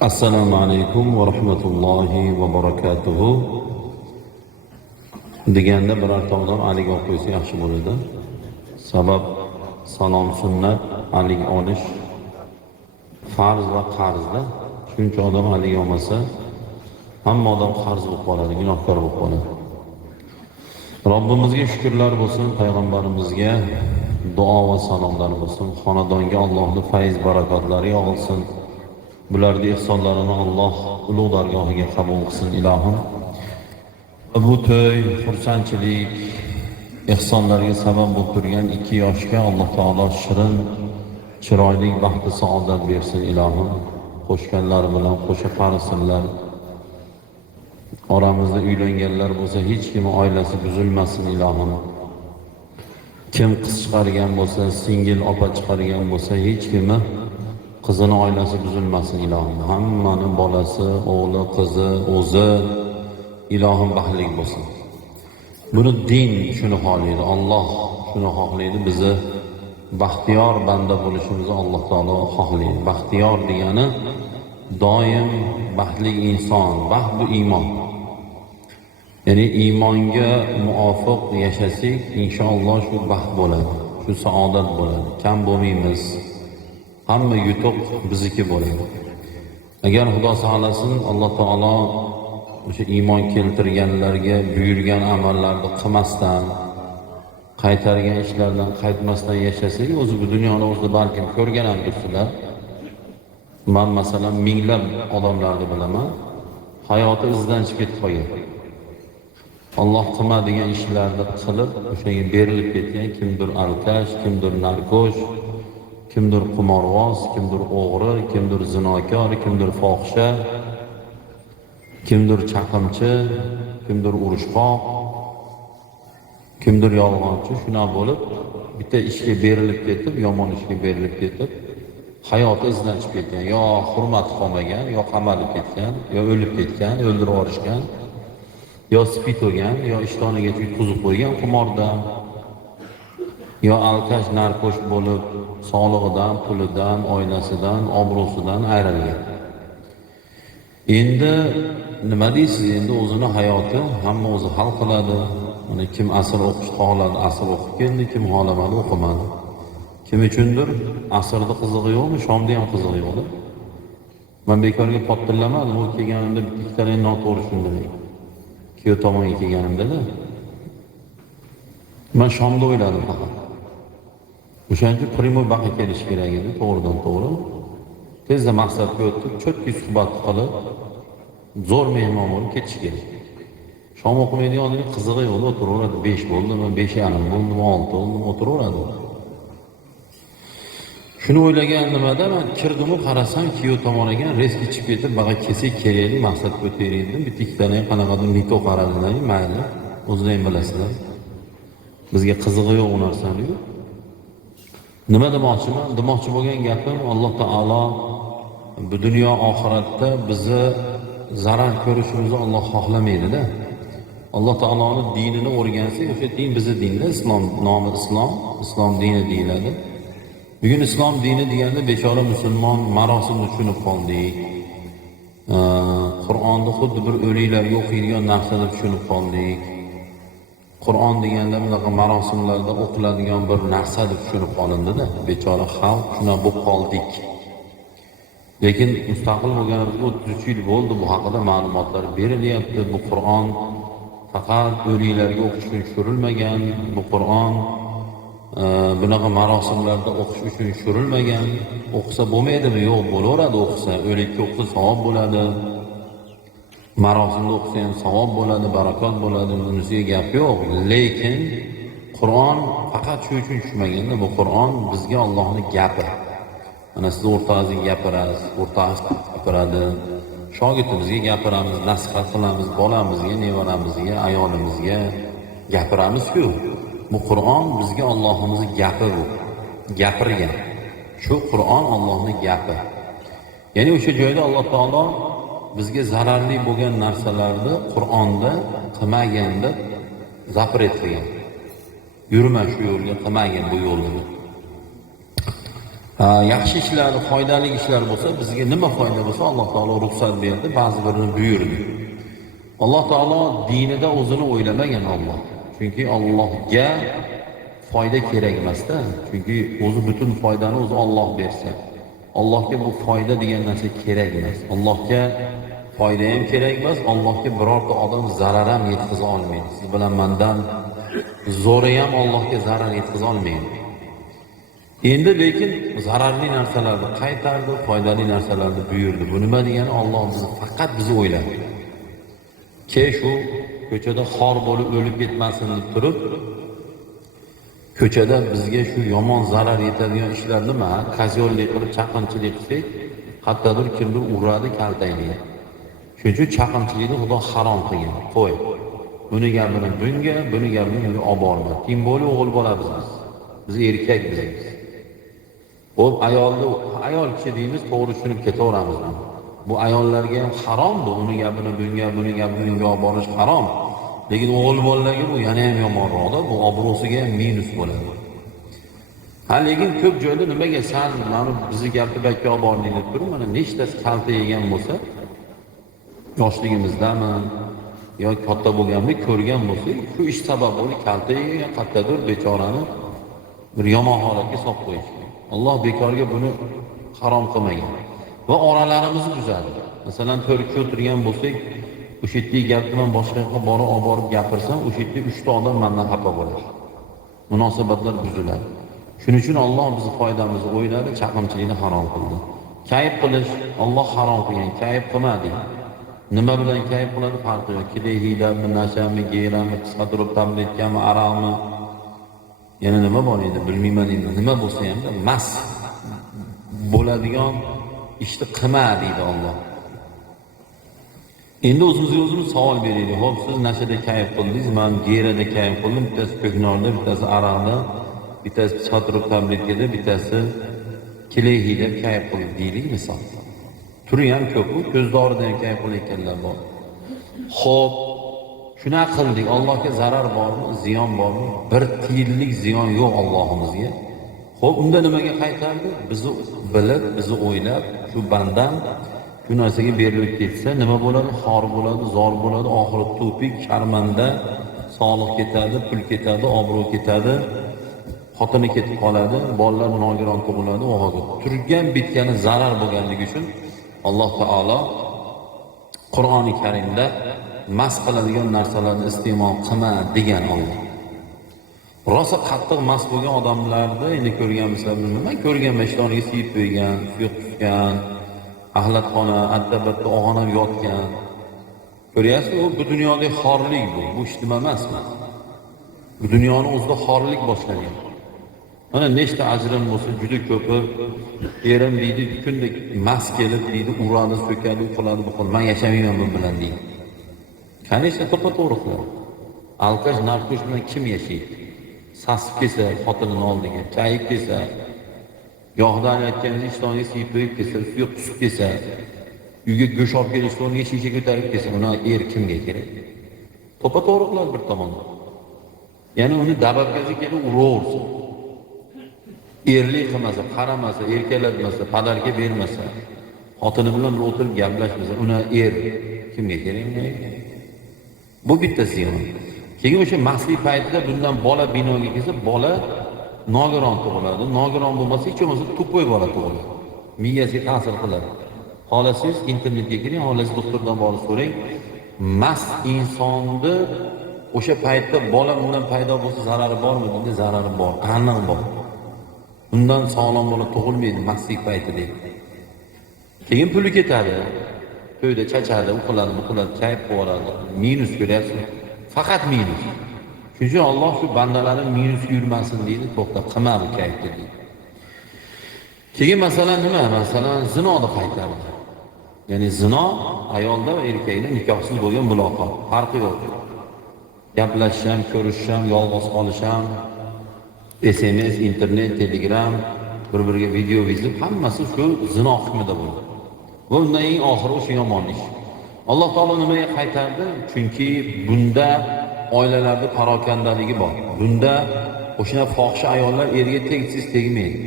Assalomu alaykum va rahmatullohi va barakatuhu deganda birorta odam alik olib qo'ysa yaxshi bo'ladi. Sabab salom sunnat, alik olish farz va qarzda. Shuncha odam alik olmasa, hamma odam qarz bo'lib qoladi, gunohkor bo'lib qoladi. Robbimizga shukrlar bo'lsin, payg'ambarimizga duo va salomlar bo'lsin. Xonadonga Allohning fayz barakotlari yog'ilsin. Bularning ihsonlarini Alloh ulug' dargohiga qabul qilsin ilohim. Bu to'y, xursandchilik, ihsonlarga sabab bo'lib turgan 2 yoshga Alloh taolo shirin, chiroyli baxt va saodat bersin ilohim. Qo'shganlar bilan qo'sha qarisinlar. Oramizda uylanganlar bo'lsa, hech kimning oilasi buzilmasin ilohim. Kim qiz chiqargan bo'lsa, singil opa chiqargan bo'lsa, hech kimi qizini oilasi buzilmasin ilohim. Hammaning bolasi, o'g'li, qizi, o'zi ilohim baxtli bo'lsin. Buni din shuni xohlaydi, Alloh shuni xohlaydi. Bizni baxtiyor banda bo'lishimizni Alloh taolo xohlaydi. Baxtiyor degani doim baxtli inson, baxt bu iymon. Ya'ni iymonga muvofiq yashasak, inshaalloh shu baxt bo'ladi, shu saodat bo'ladi. Kam bo'lmaymiz. Hamma yutuq bizniki bo'ladi. Agar Xudo xohlasin, Alloh taolo o'sha iymon keltirganlarga buyurgan amallarni qilmasdan, qaytargan ishlardan qaytmasdan yashasak, o'zi bu dunyoni o'zida balkim ko'rgan ham dursizlar. Men masalan minglab odamlarni bilaman, hayoti izdan chiqib ketib qolgan. Alloh qilmaydigan ishlarni qilib, o'shaga berilib ketgan, kimdir alkash, kimdir narkosh, kimdir qimorvoz, kimdir o'g'ri, kimdir zinokor, kimdir fohisha, kimdir chaqimchi, kimdir urushqoq, kimdir yolg'onchi, shuna bo'lib bitta ishga berilib ketib, yomon ishga berilib ketib, hayoti izdan chiqib ketgan, yo hurmati qolmagan, yo qamalib ketgan, yo o'lib ketgan, o'ldirib yuborishgan, yo spit olgan, yo ishtoniga yutqizib qo'ygan qimordan, yo alkash narkosh bo'lib sog'lig'idan, pulidan, oilasidan, obro'sidan ayrilgan. Endi nima deysiz? Endi o'zini hayoti hamma o'zi hal qiladi. Mana kim asr o'qish xohladi, asr o'qib keldi, kim xohlamadi o'qimadi. Kim uchundir asrda qizig'i yo'qmi, shomda ham qizig'i yo'qdi. Men bekorga pottillamadim, u kelganimda bitta noto'g'ri tushundim. Kuyov tomonga kelganimda-da. Men shomda o'yladim faqat. O'shancha primoy baqa kelish kerak edi, to'g'ridan to'g'ri. Tezda maqsadga o'tib, cho'tki suhbat qilib, zo'r mehmon bo'lib ketish kerak. Shom o'qimaydigan qizig'i yo'qda o'tiraveradi. 5 bo'ldi, men 5:30 bo'ldi, 6 bo'ldi, o'tiraveradi. Shuni o'ylagan nimada men kirdim, qarasam, kuyov tomon ekan, reski chiqib ketib, baqa kelsak kerakli maqsadga o'taylik dedim. Bitta ikkitadan qanaqadir nitoq qaradilar, mayli. O'zingizlar ham bilasizlar. Bizga qizig'i yo'q u narsani. Nima demoqchiman? Demoqchi bo'lgan gapim, Alloh taolo bu dunyo oxiratda bizni zarar ko'rishimizni Alloh xohlamaydi-da. Alloh taoloning dinini o'rgansak, o'sha din bizning dinda, islom nomi islom, islom dini deyiladi. Bugun islom dini deganda bechora musulmon marosimni tushunib qoldik. Qur'onni xuddi bir o'liklarga o'qiydigan narsa deb tushunib qoldik. Qur'on deganda bunaqa marosimlarda o'qiladigan bir narsa deb tushunib qolindi-da. Bechora xalq shuna bo'lib qoldik. Lekin mustaqil bo'lganimizga 33 yil bo'ldi, bu haqida ma'lumotlar berilyapti. Bu Qur'on faqat o'liklarga o'qish uchun tushirilmagan. Bu Qur'on bunaqa marosimlarda o'qish uchun tushirilmagan. O'qisa bo'lmaydimi? Yo'q, bo'laveradi o'qisa. O'likka o'qisa savob bo'ladi. Marosimda o'qisa ham savob bo'ladi, barakot bo'ladi, bunisiga gap yo'q. Lekin Qur'on faqat shu uchun tushmaganda, bu Qur'on bizga Allohning gapi. Mana siz o'rtangizga gapirasiz, o'rtangiz gapiradi. Shogirdimizga gapiramiz, nasihat qilamiz, bolamizga, nevaramizga, ayolimizga gapiramiz-ku. Bu Qur'on bizga Allohimizning gapi bu. Gapirgan. Shu Qur'on Allohning gapi. Ya'ni o'sha joyda Alloh taolo bizga zararli bo'lgan narsalarni Qur'onda qilmaganda zapret qilgan. Yurma shu yo'lga, qilmagin bu yo'lni. Yaxshi ishlar, foydali ishlar bo'lsa, bizga nima foyda bo'lsa, Alloh taolo ruxsat berdi, ba'zilarini buyurdi. Alloh taolo dinida o'zini o'ylamagan Alloh. Chunki Allohga foyda kerak emas-da. Chunki o'zi butun foydani o'zi Alloh bersa. Allohga bu foyda degan narsa kerak emas. Allohga foyda ham kerak emas, Allohga birorta odam zarar ham yetkaza olmaydi. Siz bilan mendan zo'ri ham Allohga zarar yetkaza olmaydi. Endi lekin zararli narsalarni qaytardi, foydali narsalarni buyurdi. Bu nima degani? Alloh bizni faqat bizni o'yladi. Shu ko'chada xor bo'lib o'lib ketmasin deb turib, ko'chada bizga shu yomon zarar yetadigan ishlar nima? Qazyollik qilib, chaqinchilik qilsak, hattodir kimdir uradi, kaltaydi. Shuning uchun chaqinchilikni Xudo harom qilgan. Qo'y. Buni gapini bunga, buni gapini bunga olib borma. Kim bo'li o'g'il bo'lamiz biz. Biz erkak biz. Bu ayol kishi deymiz, to'g'ri tushunib ketaveramiz. Bu ayollarga ham harom bu. Uni gapini bunga, buni gapini bunga olib borish harom. Lekin o'g'il bolalarga bu yana ham yomonroqda, bu obro'siga ham minus bo'ladi. Lekin ko'p joyda nimaga san mana bizni gapni bakka olib bording deb turib, mana nechtasi kalta yegan bo'lsa, yoshligimizdami yoki katta bo'lganmi ko'rgan bo'lsak, shu ish sabab bo'lib kalta yegan, qattadir bechorani bir yomon holatga solib qo'yish. Alloh bekorga buni harom qilmagan. Va oralarimizni buzadi. Masalan, to'rtga o'tirgan bo'lsak, o'sha yerda gapni men boshqa yoqqa olib borib gapirsam, o'sha yerda 3 ta odam mendan xafa bo'ladi. Munosabatlar buziladi. Shuning uchun Alloh bizni foydamizni o'yladi, chaqimchilikni harom qildi. Kayf qilish Alloh harom qilgan, kayf qilmadi. Nima bilan kayf qiladi farqi yo'q. Kidehidami, nashami, geyrami, qisqa turib tabletgami, aroqmi. Yana nima bor edi, bilmayman endi. Nima bo'lsa ham mas bo'ladigan ishni qilma deydi Alloh. Endi o'zimizga savol beraylik. Xo'p, siz nashada kayf qildingiz, men geyrada kayf qildim, bittasi ko'knorda, bittasi aroqda, bittasi qisqa turib tabletkada, bittasi kilehida kayf qilib deylik misol. Turi ham ko'p, ko'zdorida ham kayf qilayotganlar bor. Xo'p, shuna qildik. Allohga zarar bormi, ziyon bormi? Bir tiyinlik ziyon yo'q Allohimizga. Xo'p, unda nimaga qaytardi? Bizni bilib, bizni o'ylab, shu bandam shu narsaga berilib ketsa, nima bo'ladi? Xor bo'ladi, zor bo'ladi, oxirat to'pik, sharmanda, sog'liq ketadi, pul ketadi, obro' ketadi, xotini ketib qoladi, bolalar nogiron tug'iladi, va hokazo. Turgan bitgani zarar bo'lganligi uchun Alloh taolo Qur'oni Karimda mas qiladigan narsalarni iste'mol qilma degan Alloh. Rosa qattiq mas bo'lgan odamlarni endi ko'rganmisizlarmi? Men ko'rganman, ishtoniga siyib qo'ygan, suyuq tutgan, axlatxona, adda-bitta og'anab yotgan. Ko'ryapsizmi? Bu dunyodagi xorlik bu ishtima emasmi? Bu dunyoning o'zida xorlik boshlangan. Mana nechta ajrim bo'lsa, juda ko'pi erim deydi, kundek mas kelib deydi, uradi, so'kadi, qiladi, bu qiladi. Men yashamayman bu bilan deydi. Qancha to'g'ri qiladi. Alkash narkosh bilan kim yashaydi? Sasib kelsa xotinini oldiga, chayib kelsa, yog'dan aytganda ishtoniga siyib qo'yib kelsa, suyuq tushib kelsa, uyga go'sht olib kelish o'rniga shisha ko'tarib kelsa, uni kimga kerak? To'g'ri qiladi bir tomondan. Ya'ni uni dababgacha kelib uraversin. Erlik qilmasa, qaramasa, erkalatmasa, padarga bermasa, xotini bilan bir o'tirib gaplashmasa, uni kimga kerak? Bu bitta ziyon. Keyin o'sha maslik paytida bundan bola binoga kelsa, bola nogiron tug'iladi. Nogiron bo'lmasa, hech bo'lmasa to'poy bola tug'iladi. Miyasiga ta'sir qiladi. Xohlasangiz internetga kiring, xohlasangiz doktordan borib so'rang. Mas insonni o'sha paytda bola undan paydo bo'lsa zarari bormi? Dedi, zarari bor, aniq bor. Undan sog'lom bola tug'ilmaydi maslik paytida. Keyin puli ketadi. To'yda chachadi, u qiladi, bu qiladi, kayf qiladi. Minus ko'ryapsiz. Faqat minus. Shuning uchun Alloh shu bandalarini minus yurmasin deydi, to'xtab qilma bu kayfni deydi. Keyin masalan nima? Masalan zinoni qaytardi. Ya'ni zino ayolda va erkakda nikohsiz bo'lgan muloqot. Farqi yo'q. Gaplashish ham, ko'rishish ham, yolg'iz qolish ham, SMS, internet, Telegram, bir-biriga video yozib, hammasi shu zino hukmida bo'ldi. Va undan eng oxiri o'sha yomon ish. Alloh taolo nimaga qaytardi? Chunki bunda oilalarda parokandaligi bor. Bunda o'shana fohisha ayollar erga tegsiz tegmaydi.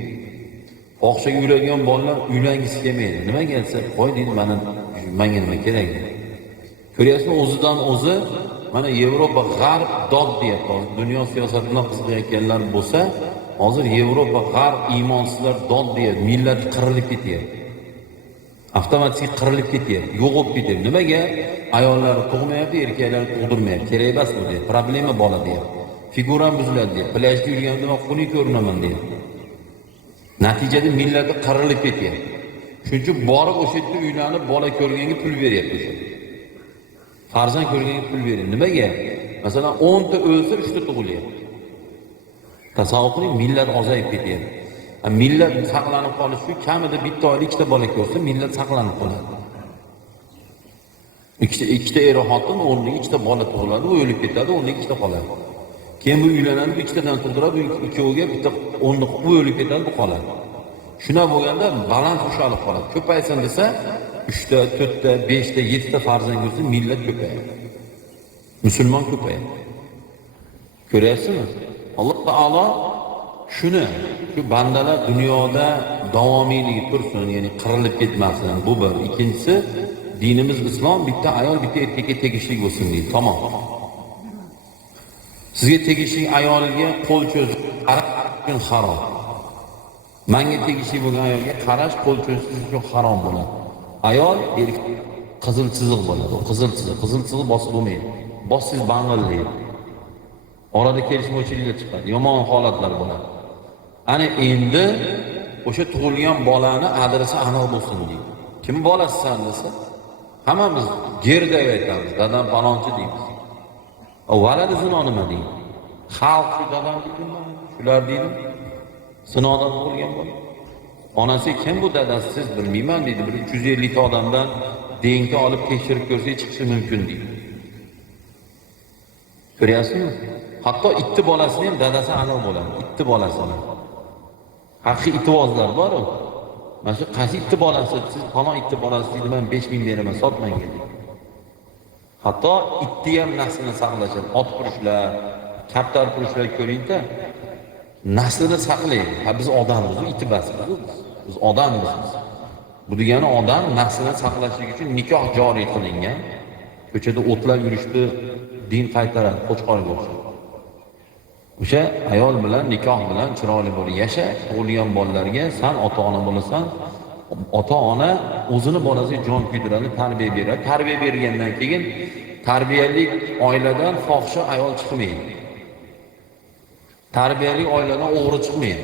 Fohishaga yuradigan bolalar uylangisi kelmaydi. Nimaga kelsa, qo'y deydi, menga nima kerak? Ko'ryapsizmi, o'zidan o'zi mana Yevropa g'arb dod deyapti. Dunyo siyosati bilan qiziqayotganlar bo'lsa, hozir Yevropa g'arb iymonsizlar dod deyapti. Millat qirilib ketyapti. Avtomatik qirilib ketyapti, yo'qolib ketyapti. Nimaga? Ayollar tug'mayapti, erkaklar tug'dirmayapti. Kerak emas bu deyapti. Problema bola deyapti. Figuram buziladi deyapti. Plajda yurganda men xunuk ko'rinaman deyapti. Natijada millati qirilib ketyapti. Shuning uchun borib o'sha yerda uylanib, bola ko'rganga pul beryapti o'sha. Farzand ko'rganga pul beryapti. Nimaga? Masalan, 10 ta o'lsa 3 ta tug'ilyapti. Tasavvur qiling, millat ozayib ketyapti. Millat saqlanib qolish uchun kamida bitta oila ikkita bola ko'rsa, millat saqlanib qoladi. Ikkita er xotin o'rniga ikkita bola tug'iladi, u o'lib ketadi, o'rniga ikkita qoladi. Keyin bu uylanadi, ikkitadan tug'diradi, ikkoviga bitta o'rni u o'lib ketadi, bu qoladi. Shuna bo'lganda baland ushalib qoladi. Ko'paysin desa, 3 ta, 4 ta, 5 ta, 7 ta farzand ko'rsa, millat ko'payadi. Musulmon ko'payadi. Ko'ryapsizmi? Alloh taolo shuni, shu bandalar dunyoda davomiyligi tursin, ya'ni qirilib ketmasin. Bu bir. Ikkinchisi, dinimiz islom, bitta ayol bitta erkakka tegishli bo'lsin deydi. Tamom. Sizga tegishli ayolga qo'l cho'zib qarash harom. Menga tegishli bo'lgan ayolga qarash, qo'l cho'zish uchun harom bo'ladi. Ayol erkak qizil chiziq bo'ladi. Qizil chiziq bosib bo'lmaydi. Bossiz bang'illaydi. Orada kelishmovchiliklar chiqadi, yomon holatlar bo'ladi. Ana endi o'sha tug'ilgan bolani adresi aniq bo'lsin deydi. Kim bolasisan desa, hammamiz gerda aytamiz, dadam palonchi deymiz. Valadi zino nima deydi? Xalq shu dadam deydimi? Shular deydi. Zinodan tug'ilgan bola. Onasi kim bu dadasi siz bilmayman deydi. Bir 350 ta odamdan DNK olib tekshirib ko'rsak chiqishi mumkin deydi. Ko'ryapsizmi? Hatto itti bolasini ham dadasi aniq bo'ladi. Itti bolasini. Haqiqiy itvozlar bor-ku. Mana shu qaysi itti bolasi, siz falon itti bolasi deydi, men 5000 beraman, sotmang dedi. Hatto itni ham naslini saqlashadi. Ot qurishlar, kaptar qurishlar ko'ringda, naslini saqlaydi. Ha biz odammiz, it emasmiz. Biz odammiz. Bu degani odam naslini saqlashlik uchun nikoh joriy qilingan. Ko'chada o'tlab yurishni din qaytaradi, qo'chqorga o'xshaydi. O'sha ayol bilan nikoh bilan chiroyli bo'lib yasha, tug'ilgan bolalarga sen ota-ona bo'lasan, ota-ona o'zini bolasiga jon kuydiradi, tarbiya beradi. Tarbiya bergandan keyin tarbiyali oiladan fohisha ayol chiqmaydi. Tarbiyali oiladan o'g'ri chiqmaydi,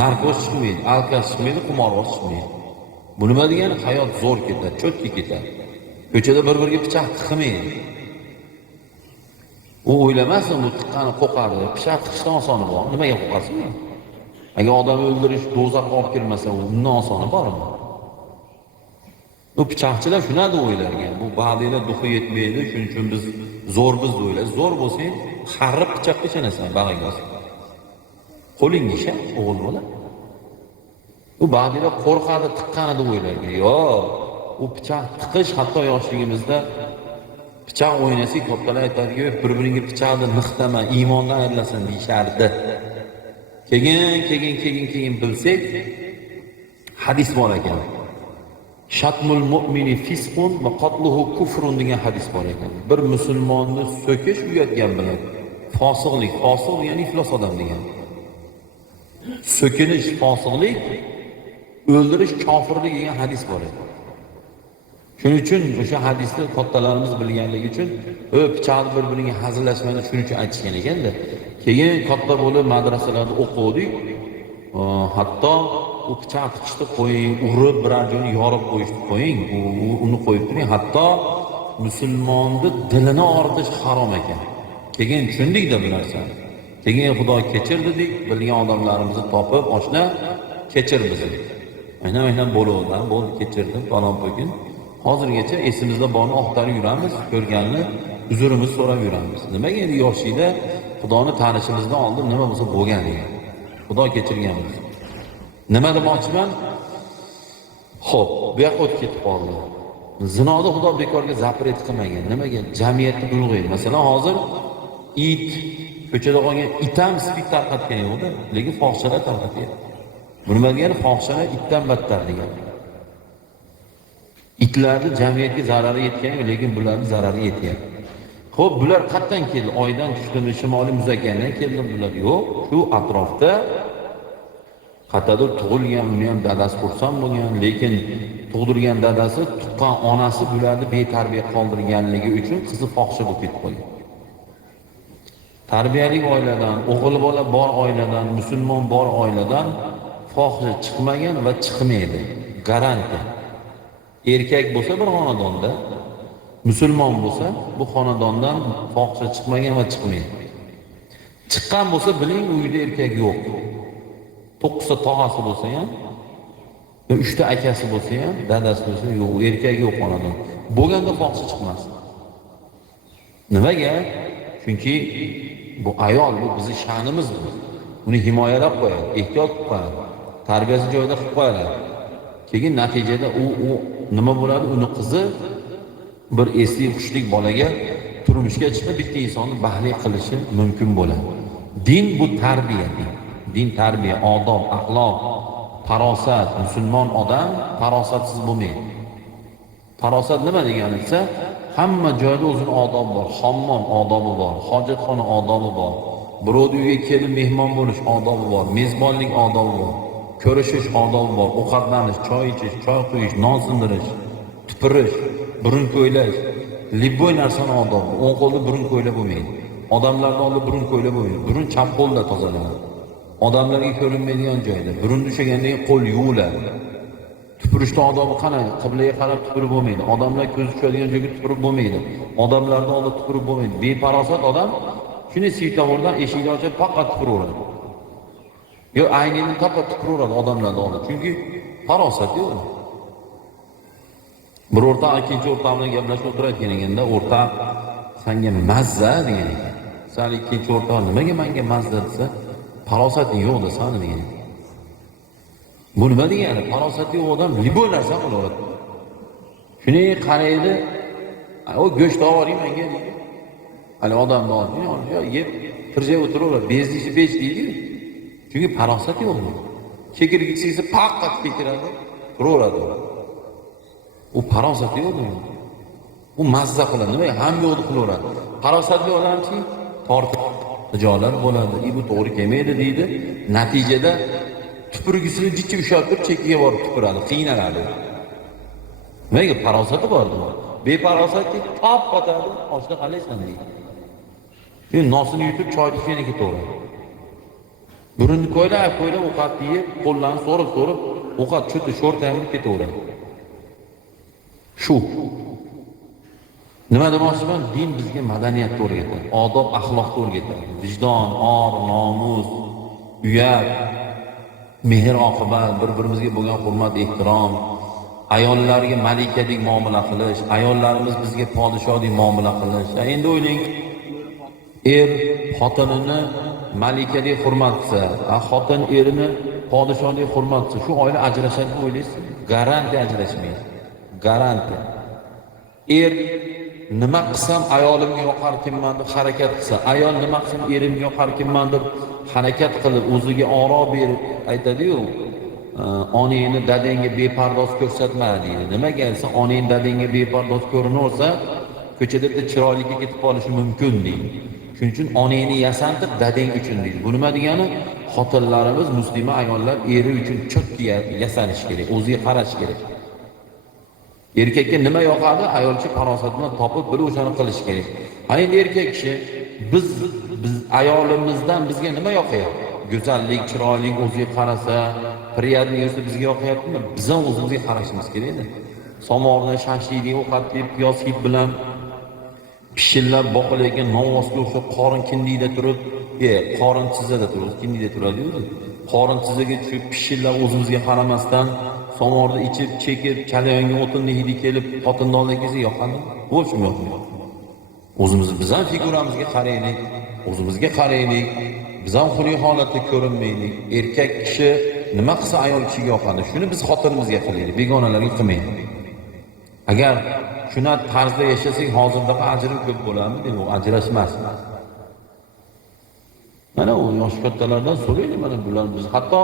narkoz chiqmaydi, alkash chiqmaydi, qimorboz chiqmaydi. Bu nima degani? Hayot zo'r ketadi, cho'tki ketadi. Ko'chada bir-biriga pichoq tiqmaydi. U o'ylamasin, bu tiqqani qo'qadi, pichoq tiqishdan osoni bor. Nimaga qo'qasin? Agar odam o'ldirish do'zaxga olib kirmasa, undan osoni bormi? Bu pichoqchilar shuna deb o'ylargan. Bu ba'zilar duxi yetmaydi, shuning uchun biz zo'rbiz deb o'ylaymiz. Zo'r bo'lsang, xarib pichoqqa chanasan, bag'iga. Qo'lingga isha, o'g'il bola. Bu ba'zilar qo'rqadi, tiqqani deb o'ylargan. Yo'q, u pichoq tiqish hatto yoshligimizda pichoq o'ynasak, kattalar aytadiku, bir-biringga pichoqni niqtama, iymondan ayrilasan deyishardi. Keyin bilsak, hadis bor ekan. Shatmul mu'mini fisqun va qatluhu kufrun degan hadis bor ekan. Bir musulmonni so'kish uyatgan bilan fosiqlik, fosiq ya'ni iflos odam degan. So'kinish fosiqlik, o'ldirish kofirlik degan hadis bor ekan. Shuning uchun o'sha hadisni kattalarimiz bilganligi uchun pichoqni bir-biriga hazillashmani shuning uchun aytishgan ekanda. Keyin katta bo'lib madrasalarda o'qidik. Hatto u pichoq tiqishni qo'ying, urib birar joyni yorib qo'yishni qo'ying, uni qo'yib turing. Hatto musulmonni dilini ortish harom ekan. Keyin tushundik-da bu narsani. Keyin Xudo kechir dedik, bilgan odamlarimizni topib, oshna kechir bizni. Aynan bo'ldi, bo'ldi kechirdim, falon bo'lgan. Hozirgacha esimizda borni oqtarib yuramiz, ko'rganni uzrimiz so'rab yuramiz. Nimaga endi yoshlikda Xudoni tanishimizdan oldin nima bo'lsa bo'lgan degan. Xudo kechirganmiz. Nima demoqchiman? Xo'p, bu yoqqa o'tib ketib qoldi. Zinoda Xudo bekorga zapret qilmagan. Nimaga? Jamiyatni ulg'aydi. Masalan, hozir it ko'chada qolgan it ham spid tarqatgan yo'qda, lekin fohishalar tarqatyapti. Bu nima degani? Fohishalar itdan battar degani. Itlarni jamiyatga zarari yetgan, lekin bularning zarari yetyapti. Xo'p, bular qayerdan keldi? Oydan tushdimi, shimoliy muzakkardan keldimi bular? Yo'q, shu atrofda qayerdadir tug'ilgan, uni ham dadasi xursand bo'lgan, lekin tug'dirgan dadasi, tuqqan onasi bularni betarbiya qoldirganligi uchun qizi fohisha bo'lib ketib qolgan. Tarbiyali oiladan, o'g'il bola bor oiladan, musulmon bor oiladan fohisha chiqmagan va chiqmaydi. Garanti. Erkak bo'lsa bir xonadonda, musulmon bo'lsa bu xonadondan fohisha chiqmagan va chiqmaydi. Chiqqan bo'lsa biling, uyda erkak yo'q. 9 ta tog'asi bo'lsa ham, 3 ta akasi bo'lsa ham, dadasi bo'lsa yo'q, erkak yo'q xonadon. Bo'lganda fohisha chiqmas. Nimaga? Chunki bu ayol, bu bizning sha'nimiz bu. Uni himoyalab qo'yadi, ehtiyot qilib qo'yadi, tarbiyasi joyida qilib qo'yadi. Keyin natijada u nima bo'ladi? Uni qizi bir esli xushli bolaga turmushga chiqib bitta insonni baxtli qilishi mumkin bo'ladi. Din bu tarbiya, din tarbiya, odob, axloq, farosat. Musulmon odam farosatsiz bo'lmaydi. Farosat nima degani esa, hamma joyda o'zining odobi bor. Hammom odobi bor, hojatxona odobi bor. Birovning uyiga kelib mehmon bo'lish odobi bor, mezbonlik odobi bor. Ko'rishish odobi bor, ovqatlanish, choy ichish, choy quyish, non sindirish, tupirish, burun ko'ylash, libboy narsani odobi. O'ng qo'lda burun ko'ylab bo'lmaydi. Odamlarning oldida burun ko'ylab bo'lmaydi. Burun chap qo'lda tozalanadi. Odamlarga ko'rinmaydigan joyda. Burun ushlagandan keyin qo'l yuviladi. Tupurishda odobi qanday? Qiblaga qarab tupurib bo'lmaydi. Odamlar ko'z tushadigan joyga tupurib bo'lmaydi. Odamlarning oldida tupurib bo'lmaydi. Befarosat odam shuni svetofordan eshikni ochib faqat tupuraveradi. Yo aynini topib tupuraveradi odamlarning oldida. Chunki farosat yo'q. Bir o'rta ikkinchi o'rta bilan gaplashib o'tirayotganingda o'rta senga mazza degan ekan. Sen ikkinchi o'rta nimaga menga mazza desa, farosating yo'q desan degan. Bu nima degani? Farosatli odam liboy narsa qilaveradi. Shuni qaraydi, o go'sht ovoring menga deydi. Hali odam bor, yeb turjab o'tiraveradi, bezdishi bech deydi. Chunki farosat yo'q. Chekirgisi paqqat bekiradi, turaveradi. U farosat yo'q. U mazza qiladi, nima ham yo'q qilaveradi. Farosatli odamchi tortib hijolat bo'ladi. Bu to'g'ri kelmaydi deydi. Natijada tupurgisini jichib ushlab turib chekiga borib tupuradi, qiynaladi. Nimaga? Farosati bor. Befarosatli top qotadi, oshda qalaysan deydi. Endi nosini yutib choyni ichgani ketaveradi. Burunni qo'ylab ovqat yeb, qo'llarni so'rib ovqat cho'ti sho'rtayib ketaveradi. Shu. Nima demoqchiman? Din bizga madaniyatni o'rgatadi, odob, axloqni o'rgatadi. Vijdon, or, nomus, uyat, mehr oqibat, bir-birimizga bo'lgan hurmat, ehtirom, ayollarga malikadek muomala qilish, ayollarimiz bizga podshodek muomala qilish. Endi o'ylang, er xotinini malikadek hurmat qilsa, xotin erini podshodek hurmat qilsa, shu oila ajrashadi deb o'ylaysiz? Garanti ajrashmaydi. Garanti. Er nima qilsam ayolimga yoqar kimman deb harakat qilsa, ayol nima qilsam erimga yoqar kimman deb harakat qilib, o'ziga oro berib aytadi-yu, onangni dadangga bepardoz ko'rsatma deydi. Nimaga desa, onang dadangga bepardoz ko'rinaversa, ko'chada bitta chiroylikka ketib qolishi mumkin deydi. Shuning uchun onangni yasantib dadang uchun deydi. Bu nima degani? Xotinlarimiz, muslima ayollar eri uchun cho'tki yasanish kerak, o'ziga qarash kerak. Erkakka nima yoqadi? Ayolchi farosatini topib bilib o'shani qilish kerak. Endi erkak kishi biz ayolimizdan bizga nima yoqayapti? Go'zallik, chiroylik, o'ziga qarasa, priyatni yursa bizga yoqayaptimi? Biz ham o'zimizga qarashimiz kerak-edi. Somordan shashlikdek ovqat yeb, piyoz hid bilan pishillab boqilayotgan novvosga o'xshab qorin kindiyda turib, qorin tizada turib, kindiyda turadi-yu. Qorin tizaga tushib pishillab o'zimizga qaramasdan somorda ichib, chekib, chalayonga o'tinni hidi kelib, xotinni oldiga kelsa yoqadi. Bo'lishmi yo'qmi? Biz ham figuramizga qaraylik, o'zimizga qaraylik. Biz ham xunuk holatda ko'rinmaylik. Erkak kishi nima qilsa ayol kishiga yoqadi. Shuni biz xotinimizga qilaylik, begonalarga qilmaylik. Agar shuna tarzda yashasak, hozirda ajrim ko'p bo'ladimi? Deb u ajrashmas. Mana u yosh kattalardan so'raylik, mana bular biz hatto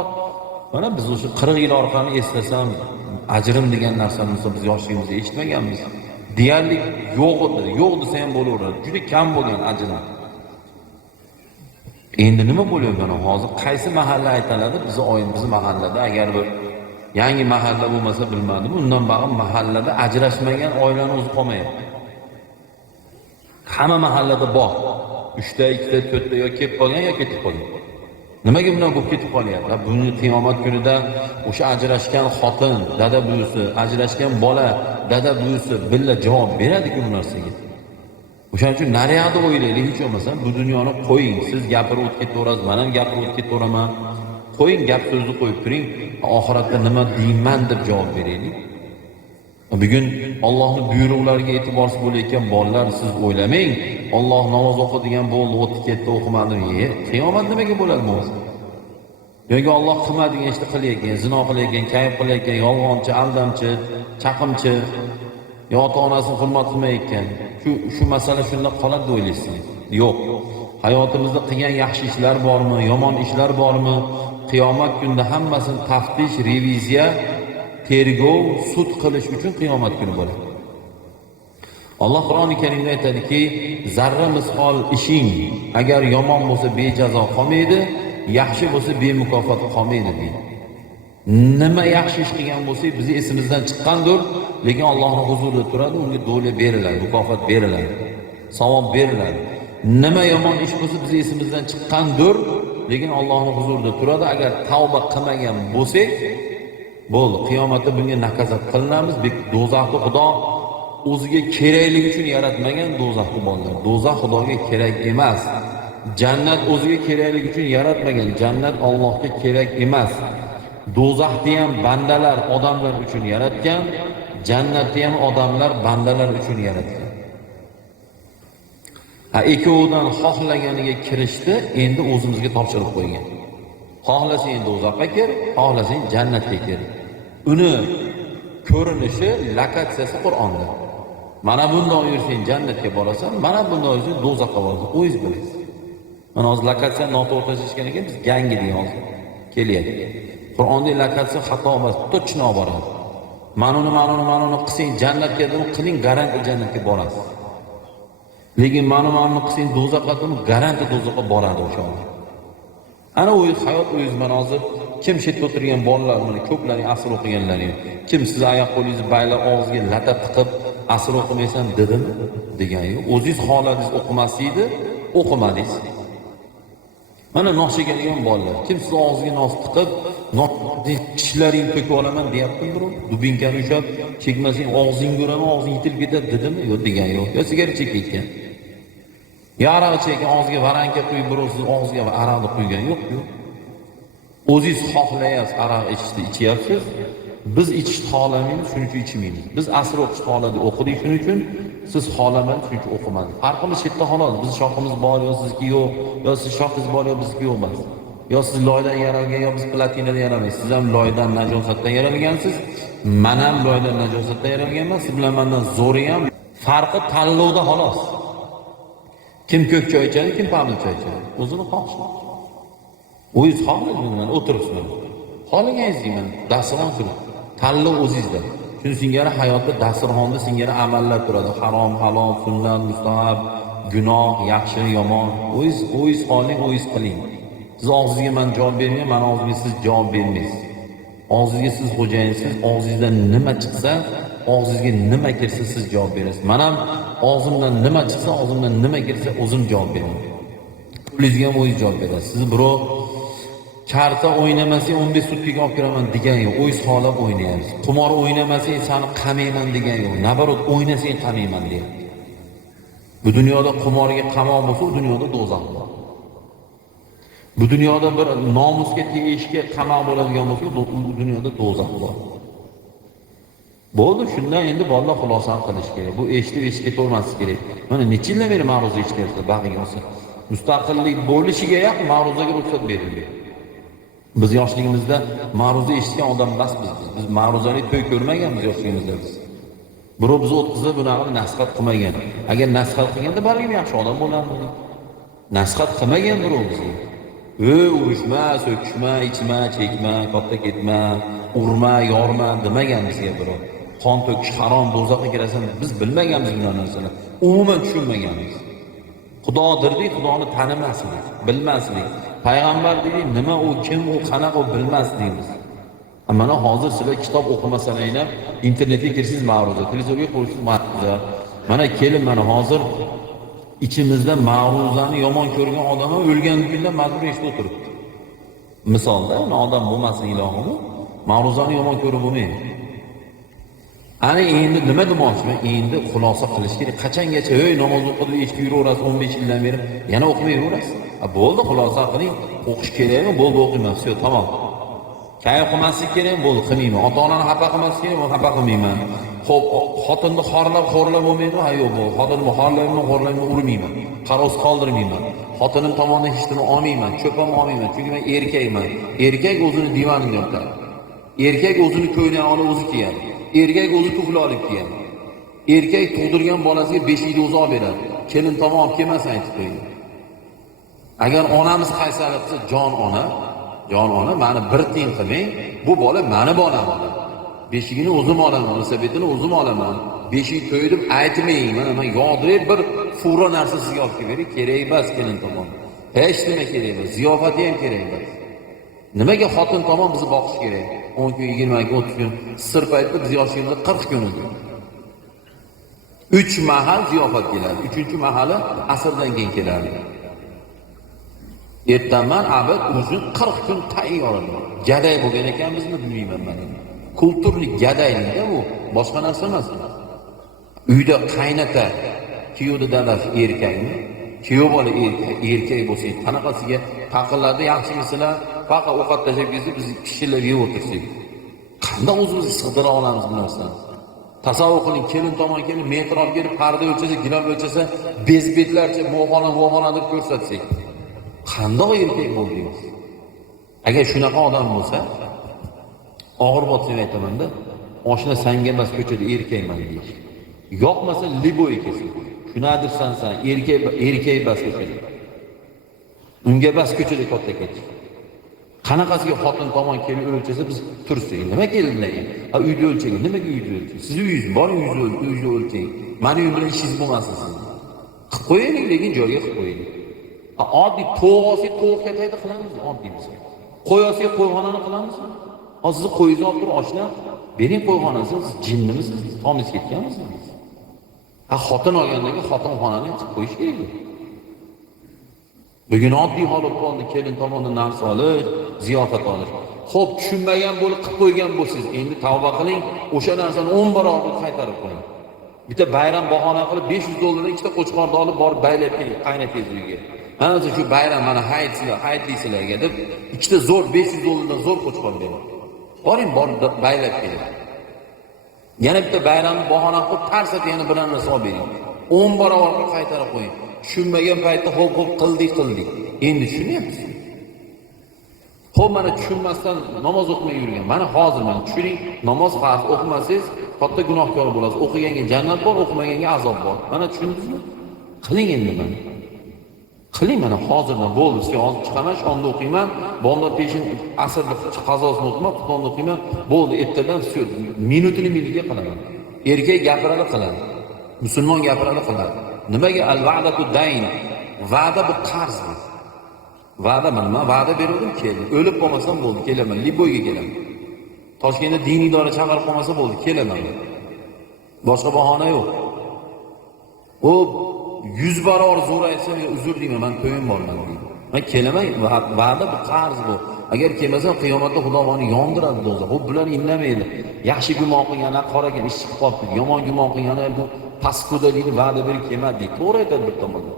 Mana biz o'sha 40 yil orqani eslasam, ajrim degan narsani biz yoshligimizda eshitmaganmiz. Deyarli yo'q edi, yo'q desa ham bo'laveradi. Juda kam bo'lgan ajrim. Endi nima bo'layotgan hozir qaysi mahalla aytiladi? Bizning oyimiz mahallada agar bir yangi mahalla bo'lmasa bilmadim, undan bag'im mahallada ajrashmagan oilani o'zi qolmayapti. Hamma mahallada bor. 3 ta, 2 ta, 4 ta yo kelib qolgan yo ketib qolgan. Nimaga bunday bo'lib ketib qolyapti? Buni qiyomat kunida o'sha ajrashgan xotin, dada buyusi, ajrashgan bola, dada buyusi billa javob beradi-ku bu narsaga. O'shaning uchun nariyada o'ylaylik, hech bo'lmasa bu dunyoni qo'ying. Siz gapirib o'tib ketaverasiz, men ham gapirib o'tib ketaveraman. Qo'ying, gap so'zni qo'yib turing. Oxiratda nima deyman deb javob beraylik. Bugun Allohning buyruqlariga e'tiborsiz bo'layotgan bolalar siz o'ylamang. Alloh namoz o'qi degan bo'ldi, o'tib ketdi, o'qimadim. Qiyomat nimaga bo'ladi bu? Yoki Alloh qilma degan ishni qilayotgan, zino qilayotgan, kayf qilayotgan, yolg'onchi, aldamchi, chaqimchi, yo ota-onasini hurmat qilmayotgan. Shu masala shunda qoladi deb o'ylaysiz. Yo'q. Hayotimizda qilgan yaxshi ishlar bormi, yomon ishlar bormi? Qiyomat kunida hammasini taftish, reviziya, tergov, sud qilish uchun qiyomat kuni bo'ladi. Alloh Qur'oni Karimda aytadiki, zarra misqol ishing agar yomon bo'lsa bejazo qolmaydi, yaxshi bo'lsa bemukofot qolmaydi deydi. Nima yaxshi ish qilgan bo'lsak, bizni esimizdan chiqqandir, lekin Allohning huzurida turadi, unga do'la beriladi, mukofot beriladi, savob beriladi. Nima yomon ish bo'lsa, bizni esimizdan chiqqandir, lekin Allohning huzurida turadi. Agar tavba qilmagan bo'lsak, bo'ldi, qiyomatda bunga nakazat qilinamiz. Do'zaxni Xudo o'ziga kerakligi uchun yaratmagan do'zaxni bolalar. Do'zax Xudoga kerak emas. Jannat o'ziga kerakligi uchun yaratmagan. Jannat Allohga kerak emas. Do'zaxni ham bandalar, odamlar uchun yaratgan, jannatni ham odamlar, bandalar uchun yaratgan. Ikkovidan xohlaganiga kirishdi, endi o'zimizga topshirib qo'ygan. Xohlasang do'zaxga kir, xohlasang jannatga kir. Uni ko'rinishi, lokatsiyasi Qur'onda. Mana bunday yursang jannatga borasan, mana bunday yursang do'zaxga borasan. O'zingiz bilasiz. Mana hozir lokatsiya noto'g'rilashgan ekan, biz gangi degan hozir kelyapti. Qur'onda lokatsiya xato emas, to'chno boradi. Mana uni qilsang jannatga deb qiling, garanti jannatga borasiz. Lekin mana qilsang do'zaxga deb garanti do'zaxga boradi o'sha. Ana o'zingiz hayot o'zingiz mana hozir kim chetda o'tirgan bolalar, mana ko'plaring asr o'qiganlar, kim siz oyoq qo'lingizni baylab og'ziga lata tiqib asr o'qimaysan dedimi? Degan yo'q. O'zingiz xohladingiz o'qimasdi, o'qimadingiz. Mana nos chekadigan bolalar, kim siz og'ziga nos tiqib, tishlaring to'kib olaman deyaptimi birov? Dubinkani ushlab chekmasang og'zing ko'raman, og'zing yitilib ketadi dedimi? Yo'q degan yo'q. Yo sigaret chekayotgan. Yaraq chekkan og'ziga varanka qo'yib birov siz og'ziga aroqni quygan yo'q-ku. O'zingiz xohlayapsiz, aroq ichishni ichyapsiz. Biz ichishni xohlamaymiz, shuning uchun ichmaymiz. Biz asr o'qishni xohladik, o'qidik shuning uchun, siz xohlamadingiz, shuning uchun o'qimadingiz. Farqimiz chetda xolos. Biz shoximiz bor, yo sizniki yo'q, yo siz shoxingiz bor, yo bizniki yo'q emas. Yo siz loydan yaralgan, yo biz platinadan yaralmaysiz. Siz ham loydan, najosatdan yaralgansiz. Men ham loydan, najosatdan yaralganman. Siz bilan mendan zo'ri ham. Farqi tanlovda xolos. Kim ko'k choy ichadi, kim pamir choy ichadi. O'zini xohishi. O'zingiz xohlasangiz men o'tiribsiz. Xohlaganingizga men dasturxon turib. Tanlov o'zingizda. Shuning singari hayotda dasturxonda singari amallar turadi. Harom, halol, sunnat, mustahab, gunoh, yaxshi, yomon. O'zingiz xohlang, o'zingiz qiling. Siz og'zingizga men javob bermayman, men og'zimga siz javob bermaysiz. Og'zingizga siz xo'jayinsiz, og'zingizdan nima chiqsa, og'zingizga nima kirsa siz javob berasiz. Men ham og'zimdan nima chiqsa, og'zimdan nima kirsa o'zim javob beraman. Pulingizga ham o'zingiz javob berasiz. Siz birov karta o'ynamasang 15 sutkaga olib kiraman degan yo'q. O'zingiz xohlab o'ynayapsiz. Qimor o'ynamasang seni qamayman degan yo'q. Nabarot o'ynasang qamayman deyapti. Bu dunyoda qimorga qamoq bo'lsa, u dunyoda do'zax bor. Bu dunyoda bir nomusga tegishga qamoq bo'ladigan bo'lsa, bu dunyoda do'zax bor. Bo'ldi, shundan endi bolalar xulosa qilish kerak. Bu eshitib ketavermaslik kerak. Mana necha yildan beri ma'ruza eshityapsiz, bag'iga olsa. Mustaqillik bo'lishiga ham ma'ruzaga ruxsat berilgan. Biz yoshligimizda ma'ruza eshitgan odam emasmiz. Biz ma'ruzani to'y ko'rmaganmiz yoshligimizda biz. Birov bizni o'tkazib bunaqa nasihat qilmagan. Agar nasihat qilganda balkim yaxshi odam bo'lardi. Nasihat qilmagan birov bizga. Urushma, so'kishma, ichma, chekma, katta ketma, urma, yorma demagan bizga birov. Qon to'kish harom, do'zaxga kirasan, biz bilmaganmiz bu narsani. Umuman tushunmaganmiz. Xudodir deb Xudoni tanimaslik, bilmaslik. Payg'ambar dedi, nima u, kim u, qanaqa u bilmasdingiz. Mana hozir sizlar kitob o'qimasaninglar, internetga kirsangiz ma'ruza, televizorga qo'ysangiz ma'ruza. Mana kelin, mana hozir ichimizda ma'ruzani yomon ko'rgan odam o'lgan kunda mazmur eshitib o'tiribdi. Misolda, odam bo'lmasin ilohim, ma'ruzani yomon ko'rib bo'lmaydi. Ana endi nima demoqchiman? Endi xulosa qilish kerak. Qachongacha namoz o'qib eshitib yuraverasiz 15 yildan beri, yana o'qimay yuraverasiz. Bo'ldi, xulosa qiling. O'qish kerakmi? Bo'ldi, o'qiyman. Shu, tamom. Kayf qilmaslik kerak, bo'ldi, qilmayman. Ota-onani xafa qilmaslik kerak, xafa qilmayman. Xo'p, xotinni xorlab bo'lmaydimi? Ha, yo'q, bo'ldi. Xotinni xorlayman, urmayman. Qarovsiz qoldirmayman. Xotinim tomonidan hech nima olmayman, cho'p ham olmayman. Chunki men erkakman. Erkak o'zini divanini yopadi. Erkak o'zini ko'ylagini o'zi kiyadi. Erkak o'zi tufli olib kiyadi. Erkak tug'dirgan bolasiga beshikni o'zi olib beradi. Kelin tomon olib kelmasa aytib qo'ydi. Agar onamiz qaysarlik qilsa, jon ona, meni bir tiyin qilmang, bu bola meni bolam. Beshigini o'zim olaman, munosabatini o'zim olaman. Beshik to'y deb aytmang, mana men yodrib bir fura narsa sizga olib kelib kerak emas kelin tomon. Hech nima kerak emas, ziyofati ham kerak emas. Nimaga xotin tomon bizni boqish kerak? 10 kun, 20 kun, 30 kun, sir paytda biz yoshligimizda 40 kun edi. 3 mahal ziyofat keladi. 3-mahali asrdan keyin keladi. Ertaman abad o'zin 40 kun tayyorlanadi. Gaday bo'lgan ekanmizmi bilmayman men. Kulturli gadaylikda bu, boshqa narsa emas. Uyda qaynota, kuyovda dadasi erkakmi? Kuyov bola erkak bo'lsa, qanaqasiga taqillarda yaxshimisizlar? Faqat ovqat tashab kelsa, biz kishilar yeb o'tirsak. Qanday o'zimizni sig'dira olamiz bu narsani? Tasavvur qiling, kelin tomon kelib, metr olib kelib, parda o'lchasa, gilam o'lchasa, bezbetlarcha mo'g'ona deb ko'rsatsak. Qanday erkak bo'ldingiz? Agar shunaqa odam bo'lsa, og'ir botsam aytaman-da, oshna sanga emas ko'chada erkakman deyish. Yo'qmasa liboy kelsin. Shunadirsan sen, erkak bas ko'chada. Unga bas ko'chada katta kech. Qanaqasiga xotin tomon kelib o'lchasa biz tursak, nima kelinlarga? Uyda o'lchang, nimaga uyda o'lchang? Siz uyingiz bor, uyda o'lchang. Meni uyim bilan ishingiz bo'lmasin sizning. Qilib qo'ying, lekin joyiga qilib qo'ying. Oddiy to'g'asi ketaydi qilamiz, oddiy biz. Qo'yasi qo'yxonani qilamiz. Sizni qo'yingizni olib turib oshna, bering qo'yxonasini, siz jinnimisiz, tomiz ketganmisiz? Xotin olgandan keyin xotinxonani qilib qo'yish kerak. Bugun oddiy holat bo'ldi, kelin tomonidan narsa olish, ziyofat olish. Xo'p, tushunmagan bo'lib qilib qo'ygan bo'lsangiz, endi tavba qiling, o'sha narsani 10 barobar qaytarib qo'ying. Bitta bayram bahona qilib $500 ikkita qo'chqorni olib borib baylab keling, qaynotangiz uyiga. Mana shu bayram mana hayitlisizlarga deb ikkita zo'r $500 dan zo'r qo'chqor beradi. Boring, baylab keling. Yana bitta bayramni bahona qilib tarsat yana bir narsa olib bering. 10 barobar qaytarib qo'ying. Tushunmagan paytda xo'p qildik. Endi tushunyapsiz. Xo'p, mana tushunmasdan namoz o'qimay yurgan. Mana hozir mana tushuning, namoz farz o'qimasangiz, katta gunohkor bo'lasiz. O'qiganga jannat bor, o'qimaganga azob bor. Mana tushundingizmi? Qiling endi mana. Qiling mana hozirdan bo'ldi. Siz hozir chiqaman, shomda o'qiyman, bomdod peshin asrda qazosini o'qiman, xutonda o'qiyman. Bo'ldi, ertadan shu minutiga qilaman. Erkak gapiradi qiladi. Musulmon gapiradi qiladi. Nimaga al-va'datu dayn? Va'da bu qarz. Va'da men va'da berdim keldim. O'lib qolmasam bo'ldi, kelaman, Liboyga kelaman. Toshkentda diniy idora chaqirib qolmasa bo'ldi, kelaman. Boshqa bahona yo'q. U 100 barobar zo'r aytsam, uzr deyman, men to'yim borman deydi. Men kelaman, va'da bu qarz bu. Agar kelmasam qiyomatda Xudo meni yondiradi do'zax. Bu bular indamaydi. Yaxshi gumon qilgani qoragan ish chiqib qoldi. Yomon gumon qilgani bu paskuda deydi, va'da berib kelmadi. To'g'ri aytadi bir tomondan.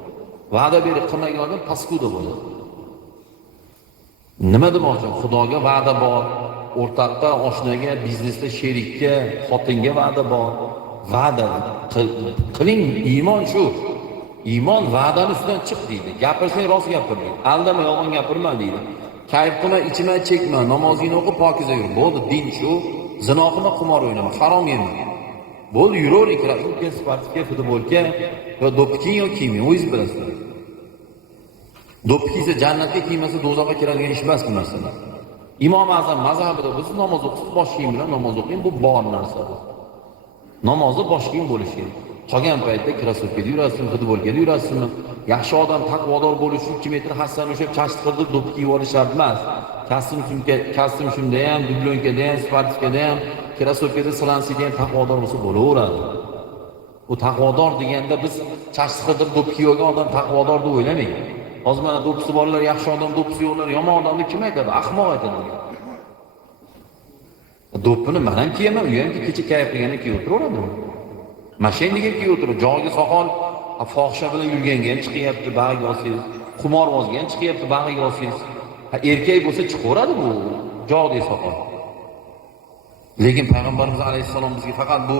Va'da berib qilmagan odam paskuda bo'ladi. Nima demoqchiman? Xudoga va'da bor, o'rtoqqa, oshnaga, biznesda sherikka, xotinga va'da bor. Va'da qiling, iymon shu. Iymon va'daning ustidan chiq deydi. Gapirsang rost gapir deydi. Aldama, yolg'on gapirma deydi. Kayf qilma, ichma, chekma, namozingni o'qib pokiza yur. Bo'ldi, din shu. Zino qilma, qimor o'ynama, harom yema. Bo'ldi, yuravering, sportga, futbolga va do'pkin yoki kimi, o'zingiz bilasizlar. Do'ppi kiysa jannatga kiymasa do'zaxga kiradigan ish emas bu narsalar. Imom Azam mazhabida biz namoz o'qib bosh kiyim bilan namoz o'qing, bu bor narsa. Namozni bosh kiyim bo'lishi kerak. Qolgan paytda krossovkada yurasizmi, futbolga yurasizmi? Yaxshi odam taqvodor bo'lish uchun 2 metr hassan o'shab chashti qilib do'ppi kiyib olish shart emas. Kostyum shunda ham, dublonkada ham, sportivkada ham, krossovkada silansida ham taqvodor bo'lsa bo'laveradi. Bu taqvodor deganda biz chashti qilib do'ppi kiyib olgan odam taqvodor deb o'ylamang. Hozir mana do'ppisi borlar, yaxshi odam do'ppisi yo'qlar, yomon odamni kim aytadi? Ahmoq aytadi. Do'ppini men ham kiyaman, u ham kecha kayf qilganda kiyib o'tiraveradi. Mashinaga kiyib o'tirib, joyiga soqol, fohisha bilan yurganga ham chiqyapti, bag'iga olsangiz, qimorbozga ham chiqyapti, bag'iga olsangiz. Erkak bo'lsa chiqaveradi bu joyiga soqol. Lekin payg'ambarimiz alayhissalom bizga faqat bu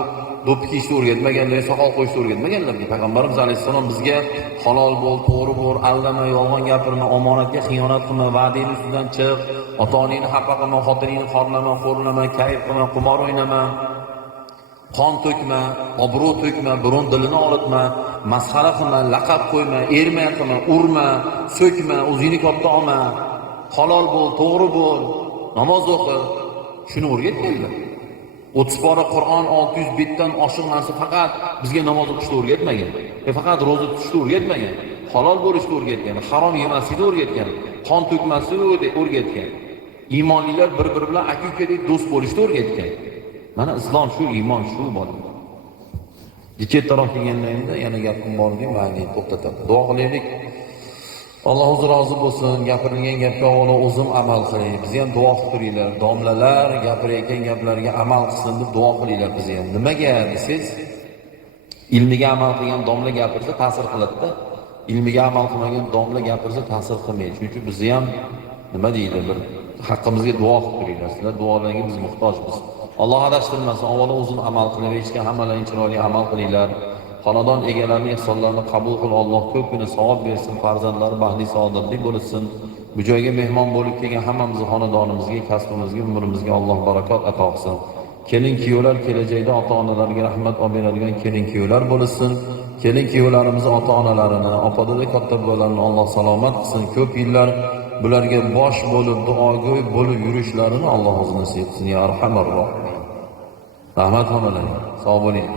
do'ppi kiyishni o'rgatmaganlar, soqol qo'yishni o'rgatmaganlar. Payg'ambarimiz alayhissalom bizga halol bo'l, to'g'ri bo'l, aldama, yolg'on gapirma, omonatga xiyonat qilma, va'dani ustidan chiq, ota-onangni xafa qilma, xotiningni xorlama, xo'rlama, kayf qilma, qimor o'ynama, qon to'kma, obro' to'kma, biron dilini olitma, masxara qilma, laqab qo'yma, erma qilma, urma, so'kma, o'zingni katta olma, halol bo'l, to'g'ri bo'l, namoz o'qi. Shuni o'rgatganlar. 30 pora Qur'on 600 betdan oshiq narsa faqat bizga namoz o'qishni o'rgatmagan. Faqat roza tutishni o'rgatmagan. Halol bo'lishni o'rgatgan, harom yemaslikni o'rgatgan, qon to'kmaslikni o'rgatgan. Iymonlilar bir-biri bilan aka-ukadek do'st bo'lishni o'rgatgan. Mana islom shu, iymon shu bo'ladi. Chetdaroq kelganda yana gapim bor deb, mayli to'xtataman. Duo qilaylik. Alloh o'zi rozi bo'lsin. Gapirilgan gapga avvalo o'zim amal qilay. Biz ham duo qilib turinglar. Domlalar gapirayotgan gaplarga amal qilsin deb duo qilinglar biz ham. Nimaga desiz? Ilmiga amal qilgan domla gapirsa ta'sir qiladi-da. Ilmiga amal qilmagan domla gapirsa ta'sir qilmaydi. Chunki biz ham nima deydi, bir haqqimizga duo qilib turinglar. Sizlar duolarga biz muhtojmiz. Alloh adashtirmasin. Avvalo o'zim amal qilib, hech kim hammalarning chiroyli amal qilinglar. Xonadon egalarining ihsonlarini qabul qil, Alloh ko'pgina savob bersin, farzandlari baxtli saodatli bo'lsin. Bu joyga mehmon bo'lib kelgan hammamizni xonadonimizga, kasbimizga, umrimizga Alloh barakot ato qilsin. Kelin-kuyovlar kelajakda ota-onalarga rahmat olib beradigan kelin-kuyovlar bo'lsin. Kelin-kuyovlarimiz ota-onalarini, opa-dada katta bo'lganlarni Alloh salomat qilsin. Ko'p yillar bularga bosh bo'lib, duogo'y bo'lib yurishlarini Alloh o'zi nasib qilsin. Ya Arhamar Rohim. Rahmat onalar. Sog' bo'ling.